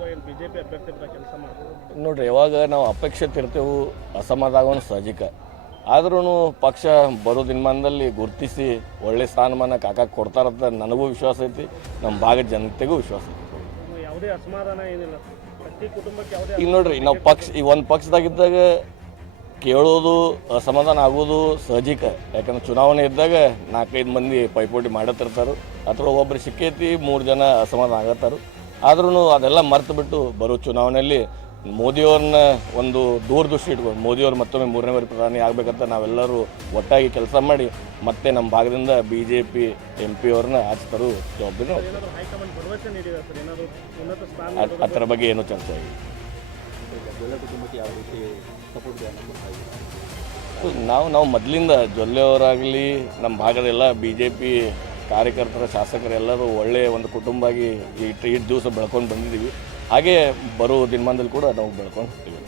ಅಥವಾ ಏನು ಬಿಜೆಪಿ ಅಭ್ಯರ್ಥಿ ಪರ ಕೆಲಸ ಮಾಡ್ತಾರೆ? ನೋಡ್ರಿ, ಯಾವಾಗ ನಾವು ಅಪೇಕ್ಷೆ ಇರ್ತೇವೆ ಅಸಮಾಧಾನ ಸಹಜಿಕ. ಆದ್ರೂ ಪಕ್ಷ ಬರೋ ದಿನಮಾನದಲ್ಲಿ ಗುರುತಿಸಿ ಒಳ್ಳೆ ಸ್ಥಾನಮಾನ ಕಾಕಕ್ಕೆ ಕೊಡ್ತಾರಂತ ನನಗೂ ವಿಶ್ವಾಸ ಐತಿ, ನಮ್ಮ ಭಾಗದ ಜನತೆಗೂ ವಿಶ್ವಾಸ ಐತಿ. ಯಾವುದೇ ಅಸಮಾಧಾನ ಏನಿಲ್ಲ, ಪ್ರತಿ ಕುಟುಂಬಕ್ಕೆ ಯಾವುದೇ ಈಗ ನೋಡ್ರಿ, ನಾವು ಈ ಒಂದು ಪಕ್ಷದಾಗಿದ್ದಾಗ ಕೇಳೋದು ಅಸಮಾಧಾನ ಆಗೋದು ಸಹಜಿಕ. ಯಾಕಂದ್ರೆ ಚುನಾವಣೆ ಇದ್ದಾಗ 4-5 ಮಂದಿ ಪೈಪೋಟಿ ಮಾಡತ್ತಿರ್ತಾರೆ, ಅಥವಾ ಒಬ್ಬರು ಸಿಕ್ಕೈತಿ 3 ಜನ ಅಸಮಾಧಾನ ಆಗತ್ತಾರು. ಆದ್ರೂ ಅದೆಲ್ಲ ಮರೆತು ಬಿಟ್ಟು ಬರೋ ಚುನಾವಣೆಯಲ್ಲಿ ಮೋದಿಯವ್ರನ್ನ ಒಂದು ದೂರದೃಷ್ಟಿ ಇಟ್ಕೊಂಡು ಮೋದಿಯವ್ರು ಮತ್ತೊಮ್ಮೆ 3ನೇ ಬಾರಿ ಪ್ರಧಾನಿ ಆಗಬೇಕಂತ ನಾವೆಲ್ಲರೂ ಒಟ್ಟಾಗಿ ಕೆಲಸ ಮಾಡಿ ಮತ್ತೆ ನಮ್ಮ ಭಾಗದಿಂದ BJP MP ಅವ್ರನ್ನ ಆರಿಸ್ತಾರೋ ಜವಾಬ್ದಾರಿ. ಹೈಕಮಾಂಡ್ ಭರವಸೆ ನೀಡಿದೆ ಸರ್, ಏನಾದರೂ ಉನ್ನತ ಸ್ಥಾನ ಅದರ ಬಗ್ಗೆ ಏನೂ ಚರ್ಚೆ ಆಗಿದೆ. ನಾವು ಮೊದಲಿಂದ ಜೊಲ್ಲೆಯವರಾಗಲಿ ನಮ್ಮ ಭಾಗದೆಲ್ಲ BJP ಕಾರ್ಯಕರ್ತರ ಶಾಸಕರೆಲ್ಲರೂ ಒಳ್ಳೆಯ ಒಂದು ಕುಟುಂಬ ಆಗಿ ಈ ದಿವಸ ಬೆಳ್ಕೊಂಡು ಬಂದಿದ್ದೀವಿ. ಹಾಗೆ ಬರೋ ದಿನಮಾನದಲ್ಲಿ ಕೂಡ ನಾವು ಬೆಳ್ಕೊಂಡು ಹೋಗ್ತೀವಿ.